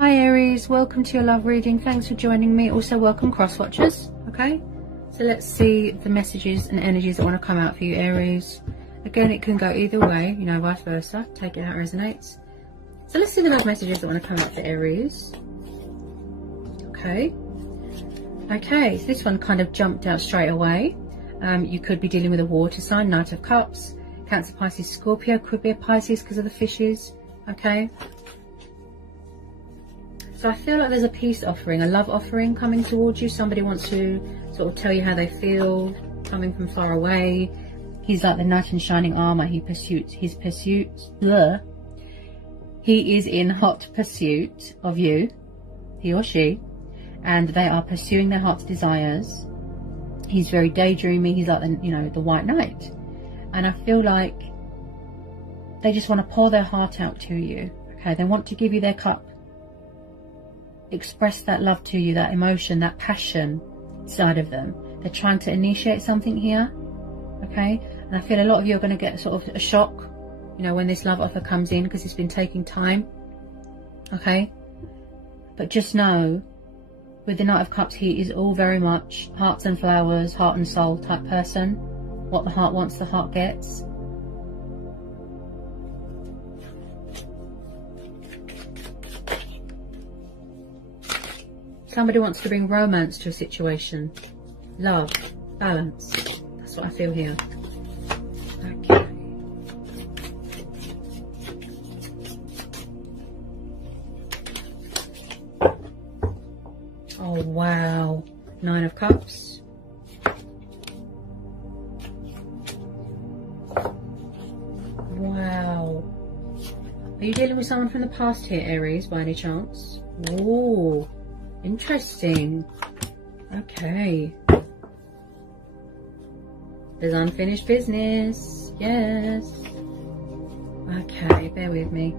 Hi Aries, welcome to your love reading. Thanks for joining me. Also welcome cross watchers. Okay, so let's see the messages and energies that want to come out for you, Aries. Again, it can go either way, you know, vice versa. Take it how it resonates. So let's see the messages that want to come out for Aries. Okay, so this one kind of jumped out straight away. You could be dealing with a water sign, Knight of Cups, Cancer, Pisces, Scorpio. Could be a Pisces because of the fishes. Okay, so I feel like there's a peace offering, a love offering coming towards you. Somebody wants to sort of tell you how they feel, coming from far away. He's like the knight in shining armor. He is in hot pursuit of you, he or she, and they are pursuing their heart's desires. He's very daydreamy. He's like the, you know, the white knight, and I feel like they just want to pour their heart out to you. Okay, they want to give you their cup, express that love to you, that emotion, that passion side of them. They're trying to initiate something here. Okay, and I feel a lot of you are going to get sort of a shock, you know, when this love offer comes in, because it's been taking time. Okay, but just know, with the Knight of Cups, he is all very much hearts and flowers, heart and soul type person. What the heart wants, the heart gets. Somebody wants to bring romance to a situation. Love, balance. That's what I feel here. Okay. Oh, wow. Nine of Cups. Wow. Are you dealing with someone from the past here, Aries, by any chance? Ooh. Interesting. Okay. There's unfinished business. Yes. Okay, bear with me.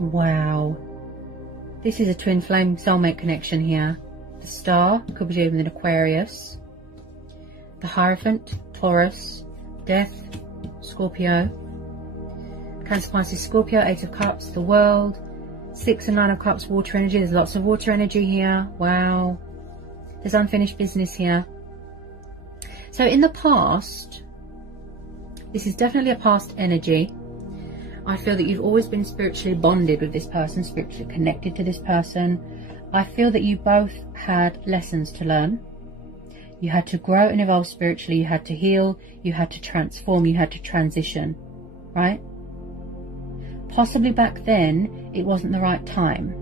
Wow. This is a twin flame soulmate connection here. The Star could be dealing with an Aquarius. The Hierophant, Taurus. Death, Scorpio. Cancer, Pisces, Scorpio. Eight of Cups, the World. Six and Nine of Cups, water energy. There's lots of water energy here. Wow. There's unfinished business here. So in the past, this is definitely a past energy. I feel that you've always been spiritually bonded with this person, spiritually connected to this person. I feel that you both had lessons to learn. You had to grow and evolve spiritually. You had to heal. You had to transform. You had to transition, right? Possibly back then, it wasn't the right time.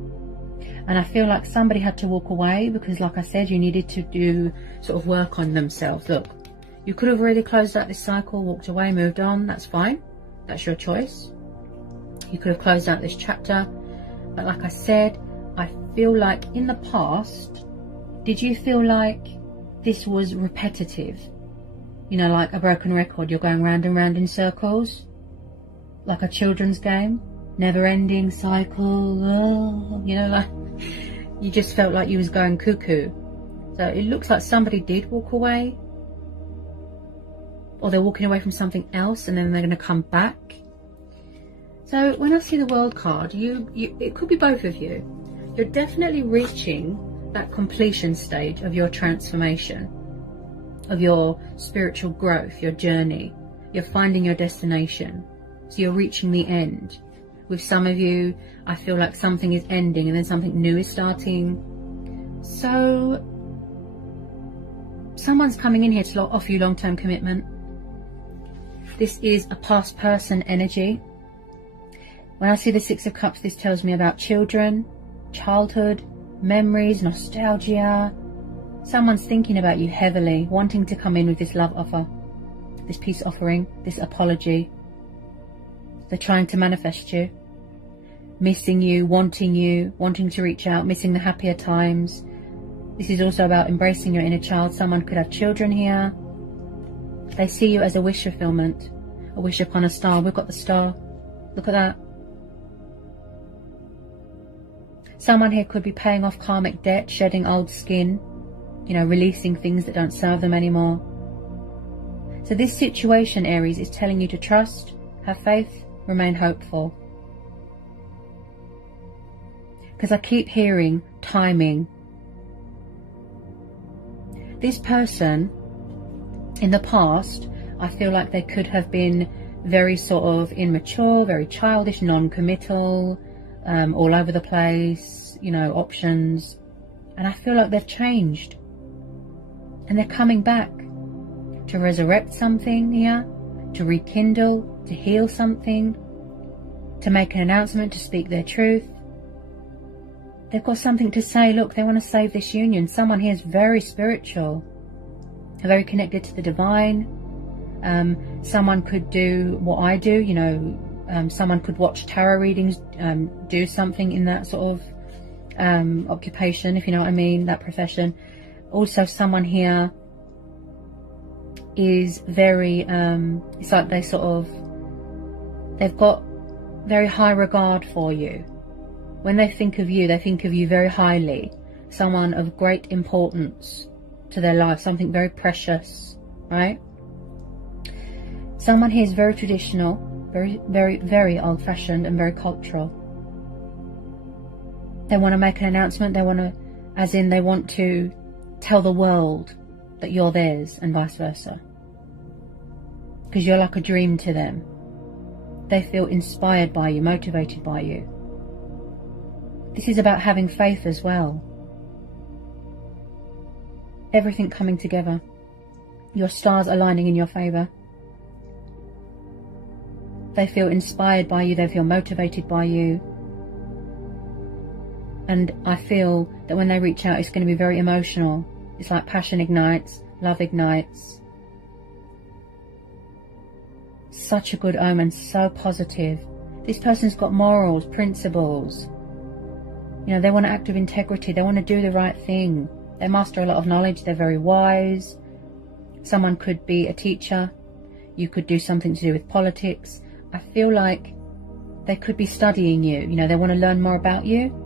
And I feel like somebody had to walk away because, like I said, you needed to do sort of work on themselves. Look, you could have already closed out this cycle, walked away, moved on. That's fine. That's your choice. You could have closed out this chapter. But like I said, I feel like in the past, did you feel like this was repetitive? You know, like a broken record. You're going round and round in circles. Like a children's game, never-ending cycle. Oh, you know, like you just felt like you was going cuckoo. So it looks like somebody did walk away, or they're walking away from something else, and then they're going to come back. So when I see the World card, it could be both of you. You're definitely reaching that completion stage of your transformation, of your spiritual growth, your journey. You're finding your destination. So you're reaching the end. With some of you, I feel like something is ending and then something new is starting. So someone's coming in here to offer you long-term commitment. This is a past person energy. When I see the Six of Cups, this tells me about children, childhood, memories, nostalgia. Someone's thinking about you heavily, wanting to come in with this love offer, this peace offering, this apology. They're trying to manifest you, missing you, wanting to reach out, missing the happier times. This is also about embracing your inner child. Someone could have children here. They see you as a wish fulfillment, a wish upon a star. We've got the star. Look at that. Someone here could be paying off karmic debt, shedding old skin, you know, releasing things that don't serve them anymore. So this situation, Aries, is telling you to trust, have faith, remain hopeful. because I keep hearing timing. This person in the past, I feel like they could have been very sort of immature, very childish, non-committal, all over the place, you know, options. And I feel like they've changed. And they're coming back to resurrect something here, to rekindle, to heal something, to make an announcement, to speak their truth. They've got something to say. Look, they want to save this union. Someone here is very spiritual, very connected to the divine. Someone could do what I do, you know, someone could watch tarot readings, do something in that sort of occupation, if you know what I mean, that profession. Also, someone here is very, it's like they sort of, they've got very high regard for you. When they think of you, they think of you very highly. Someone of great importance to their life, something very precious, right? Someone here is very traditional, very old-fashioned and very cultural. They want to make an announcement. They want to, as in they want to tell the world that you're theirs and vice versa. Because you're like a dream to them. They feel inspired by you, motivated by you. This is about having faith as well. Everything coming together. Your stars aligning in your favour. They feel inspired by you. They feel motivated by you. And I feel that when they reach out, it's going to be very emotional. It's like passion ignites, love ignites. Such a good omen, so positive. This person's got morals, principles. You know, they want to act with integrity. They want to do the right thing. They master a lot of knowledge. They're very wise. Someone could be a teacher. You could do something to do with politics. I feel like they could be studying you. You know, they want to learn more about you.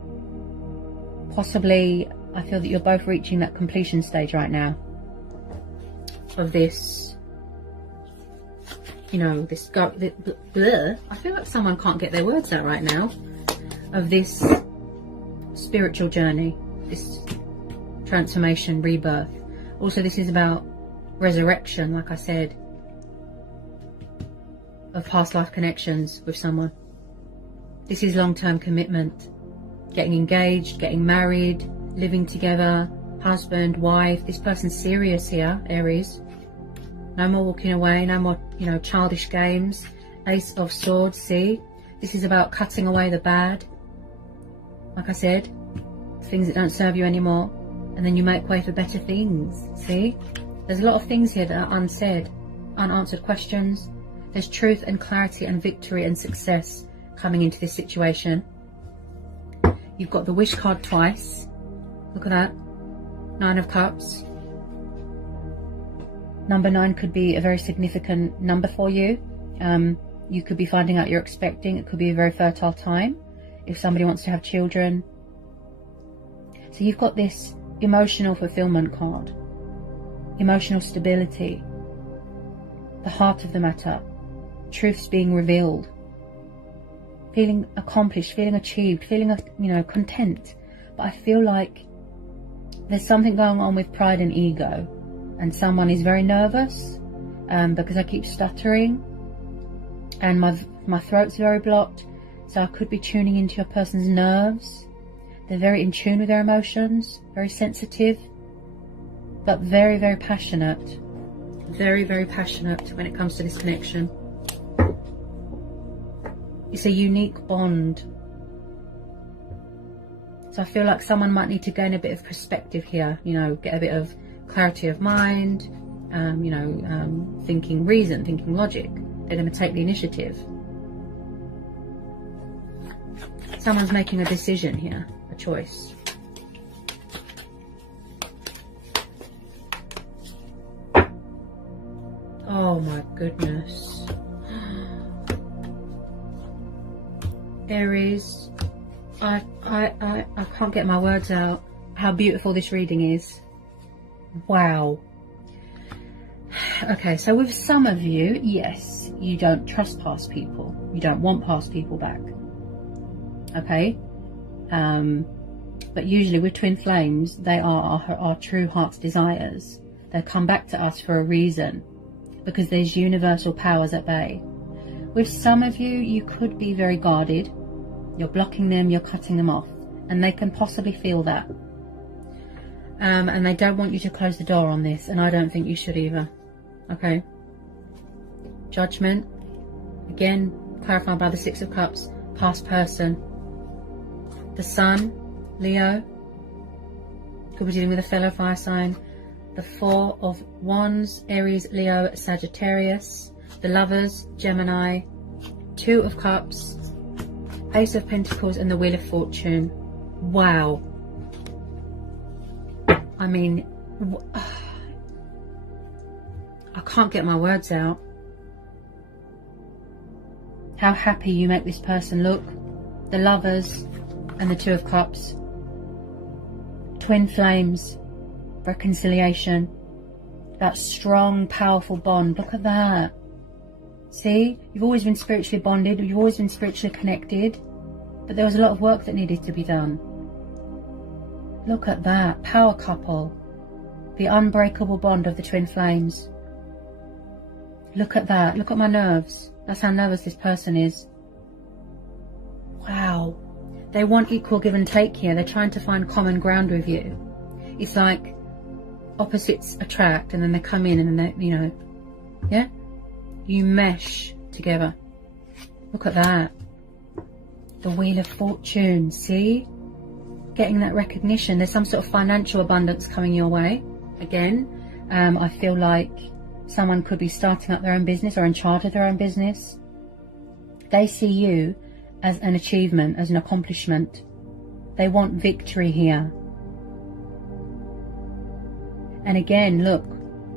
Possibly, I feel that you're both reaching that completion stage right now of this, you know, this, I feel like someone can't get their words out right now, of this spiritual journey, this transformation, rebirth. Also, this is about resurrection, like I said, of past life connections with someone. This is long-term commitment, getting engaged, getting married, living together, husband, wife. This person's serious here, Aries. No more walking away, no more, you know, childish games. Ace of Swords, see? This is about cutting away the bad. Like I said, things that don't serve you anymore. And then you make way for better things, see? There's a lot of things here that are unsaid, unanswered questions. There's truth and clarity and victory and success coming into this situation. You've got the wish card twice. Look at that. 9 of Cups. Number 9 could be a very significant number for you. You could be finding out you're expecting. It could be a very fertile time if somebody wants to have children. So you've got this emotional fulfillment card. Emotional stability. The heart of the matter. Truths being revealed. Feeling accomplished, feeling achieved, feeling, you know, content. But I feel like there's something going on with pride and ego. And someone is very nervous because I keep stuttering. And my throat's very blocked. So I could be tuning into your person's nerves. They're very in tune with their emotions. Very sensitive. But very, very passionate. Very, very passionate when it comes to this connection. It's a unique bond. So I feel like someone might need to gain a bit of perspective here, you know, get a bit of clarity of mind, you know, thinking reason, thinking logic. They're going to take the initiative. Someone's making a decision here, a choice. Oh my goodness. Aries, I can't get my words out how beautiful this reading is. Wow. Okay, so with some of you, yes, you don't trust past people. You don't want past people back. Okay? But usually with twin flames, they are our true heart's desires. They come back to us for a reason, because there's universal powers at bay. With some of you, you could be very guarded. You're blocking them, you're cutting them off, and they can possibly feel that. And they don't want you to close the door on this, and I don't think you should either. Okay? Judgment. Again, clarified by the Six of Cups. Past person. The Sun, Leo. Could be dealing with a fellow fire sign. The Four of Wands, Aries, Leo, Sagittarius. The Lovers, Gemini. Two of Cups. Ace of Pentacles and the Wheel of Fortune. Wow. I mean, I can't get my words out. How happy you make this person look. The Lovers and the Two of Cups. Twin flames. Reconciliation. That strong, powerful bond. Look at that. See? You've always been spiritually bonded. You've always been spiritually connected. But there was a lot of work that needed to be done. Look at that. Power couple. The unbreakable bond of the twin flames. Look at that. Look at my nerves. That's how nervous this person is. Wow. They want equal give and take here. They're trying to find common ground with you. It's like opposites attract, and then they come in and then they, you know, yeah? You mesh together. Look at that. The Wheel of Fortune. See? Getting that recognition. There's some sort of financial abundance coming your way. Again, I feel like someone could be starting up their own business or in charge of their own business. They see you as an achievement, as an accomplishment. They want victory here. And again, look,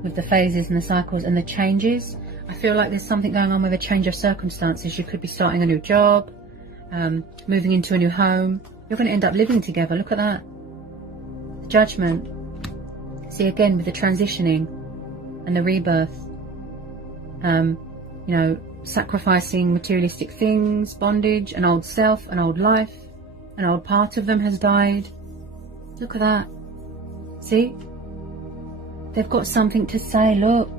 with the phases and the cycles and the changes, I feel like there's something going on with a change of circumstances. You could be starting a new job, moving into a new home. You're going to end up living together. Look at that. Judgment. See, again, with the transitioning and the rebirth. You know, sacrificing materialistic things, bondage, an old self, an old life. An old part of them has died. Look at that. See? They've got something to say, look.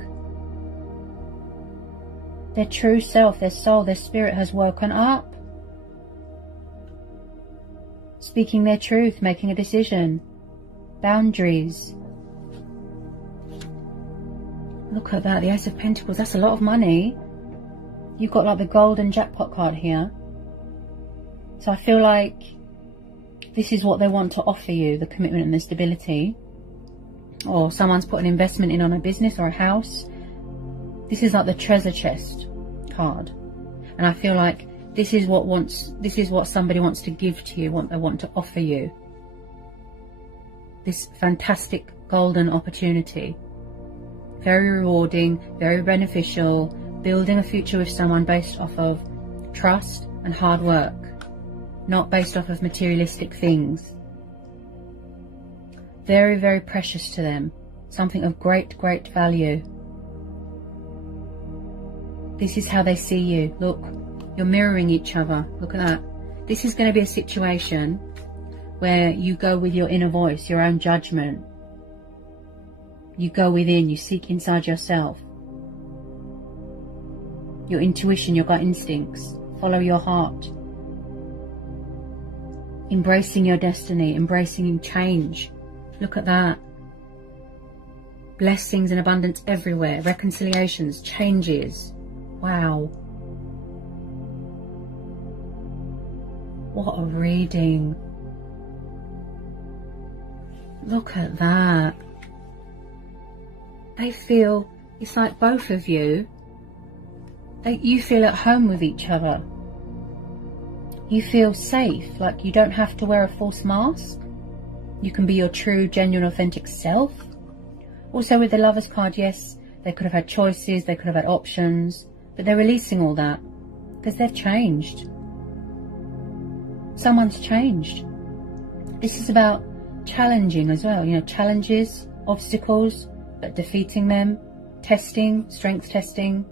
Their true self, their soul, their spirit has woken up. Speaking their truth, making a decision. Boundaries. Look at that, the Ace of Pentacles. That's a lot of money. You've got like the golden jackpot card here. So I feel like this is what they want to offer you, the commitment and the stability. Or someone's put an investment in on a business or a house. This is like the treasure chest card. And I feel like this is what somebody wants to give to you, what they want to offer you. This fantastic golden opportunity. Very rewarding, very beneficial, building a future with someone based off of trust and hard work, not based off of materialistic things. Very, very precious to them. Something of great, great value. This is how they see you. Look, you're mirroring each other. Look at that. This is going to be a situation where you go with your inner voice, your own judgment. You go within, you seek inside yourself. Your intuition, your gut instincts. Follow your heart. Embracing your destiny, embracing change. Look at that. Blessings and abundance everywhere. Reconciliations, changes. Wow. What a reading. Look at that. They feel, it's like both of you, you feel at home with each other. You feel safe, like you don't have to wear a false mask. You can be your true, genuine, authentic self. Also with the Lovers card, yes, they could have had choices, they could have had options, but they're releasing all that because they've changed. Someone's changed. This is about challenging as well, you know, challenges, obstacles, but defeating them, testing, strength testing.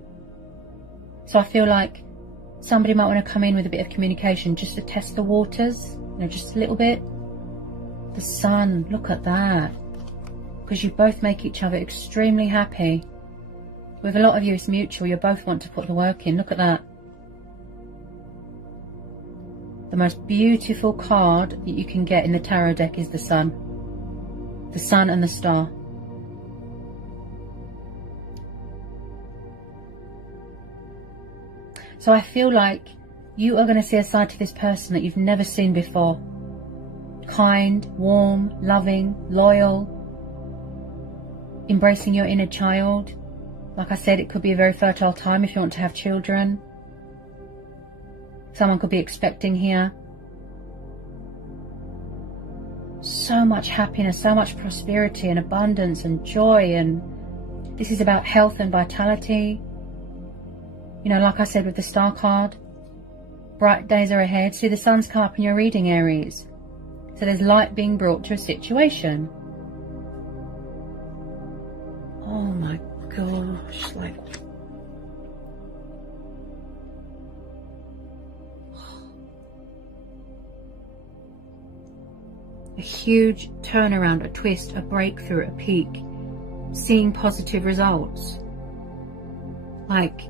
So I feel like somebody might want to come in with a bit of communication just to test the waters, You know, just a little bit. The Sun, look at that. Because you both make each other extremely happy. With a lot of you, it's mutual. You both want to put the work in. Look at that. The most beautiful card that you can get in the tarot deck is the Sun. The Sun and the Star. So I feel like you are going to see a side to this person that you've never seen before. Kind, warm, loving, loyal, embracing your inner child. Like I said, it could be a very fertile time if you want to have children. Someone could be expecting here. So much happiness, so much prosperity and abundance and joy, and this is about health and vitality. You know, like I said with the Star card, bright days are ahead. See, the Sun's come up in your reading, Aries. So there's light being brought to a situation. Oh my gosh, like... a huge turnaround, a twist, a breakthrough, a peak. Seeing positive results. Like...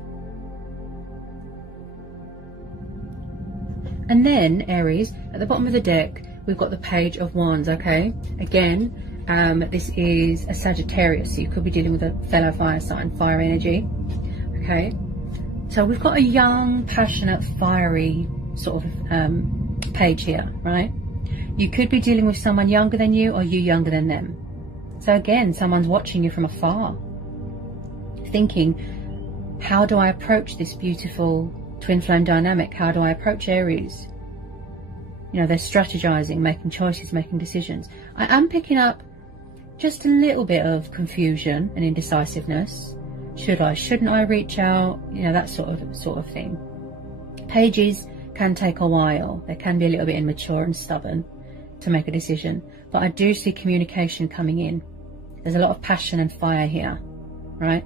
and then, Aries, at the bottom of the deck, we've got the Page of Wands, okay? Again, this is a Sagittarius, so you could be dealing with a fellow fire sign, fire energy, okay? So we've got a young, passionate, fiery sort of page here, right? You could be dealing with someone younger than you, or you younger than them. So again, someone's watching you from afar, thinking, how do I approach this beautiful twin flame dynamic? How do I approach Aries? You know, they're strategizing, making choices, making decisions. I am picking up just a little bit of confusion and indecisiveness. Should I, shouldn't I reach out? You know, that sort of thing. Pages can take a while. They can be a little bit immature and stubborn to make a decision. But I do see communication coming in. There's a lot of passion and fire here, right?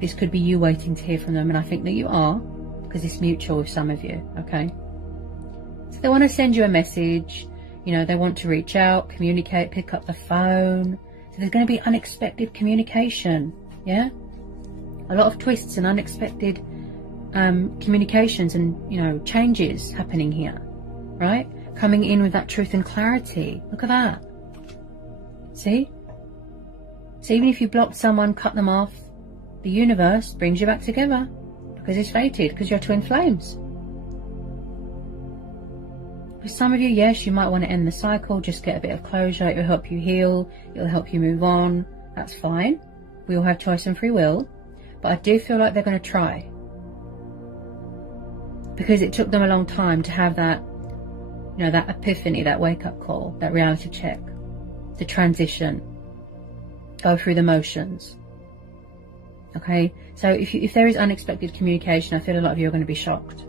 This could be you waiting to hear from them, and I think that you are, because it's mutual with some of you, okay? So they want to send you a message, you know, they want to reach out, communicate, pick up the phone. So there's going to be unexpected communication, yeah? A lot of twists and unexpected communications and, you know, changes happening here, right? Coming in with that truth and clarity. Look at that. See? So even if you blocked someone, cut them off, the universe brings you back together. Because it's fated, because you're twin flames. For some of you, yes, you might want to end the cycle, just get a bit of closure. It will help you heal, it will help you move on. That's fine. We all have choice and free will. But I do feel like they're going to try. Because it took them a long time to have that, you know, that epiphany, that wake-up call, that reality check, to transition, go through the motions. Okay, so if there is unexpected communication, I feel a lot of you are going to be shocked.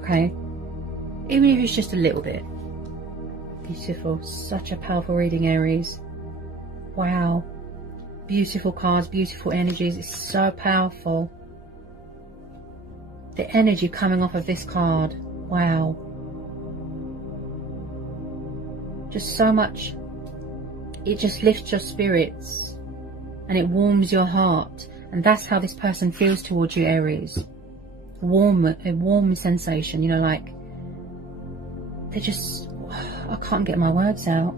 Okay, even if it's just a little bit. Beautiful, such a powerful reading, Aries. Wow, beautiful cards, beautiful energies. It's so powerful. The energy coming off of this card, wow. Just so much. It just lifts your spirits and it warms your heart. And that's how this person feels towards you, Aries. A warm sensation, you know, like, they're just, I can't get my words out.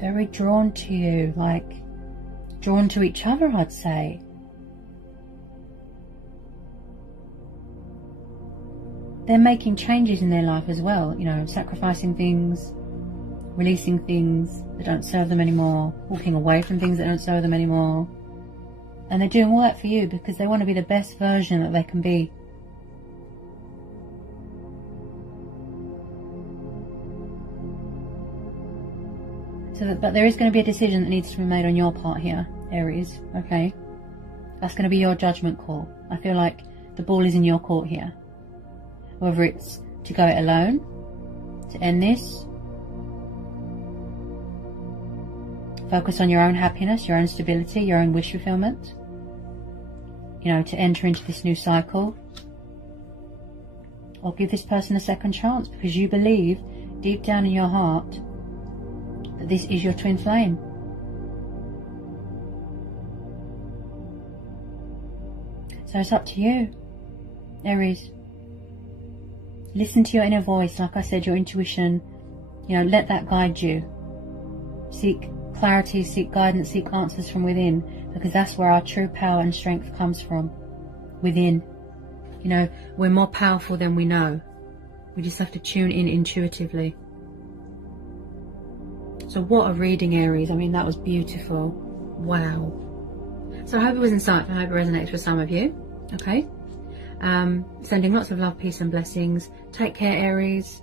Very drawn to you, like, drawn to each other, I'd say. They're making changes in their life as well, you know, sacrificing things, releasing things that don't serve them anymore, walking away from things that don't serve them anymore. And they're doing all that for you because they want to be the best version that they can be. But there is going to be a decision that needs to be made on your part here, Aries, okay? That's going to be your judgment call. I feel like the ball is in your court here. Whether it's to go it alone, to end this, focus on your own happiness, your own stability, your own wish fulfillment. You know, to enter into this new cycle. or give this person a second chance, because you believe deep down in your heart that this is your twin flame. So it's up to you, Aries. Listen to your inner voice. Like I said, your intuition, you know, let that guide you. Seek clarity, seek guidance, seek answers from within, because that's where our true power and strength comes from. Within. You know, we're more powerful than we know. We just have to tune in intuitively. So what a reading, Aries. I mean, that was beautiful. Wow. So I hope it was insightful. I hope it resonates with some of you. Okay. Sending lots of love, peace and blessings. Take care, Aries.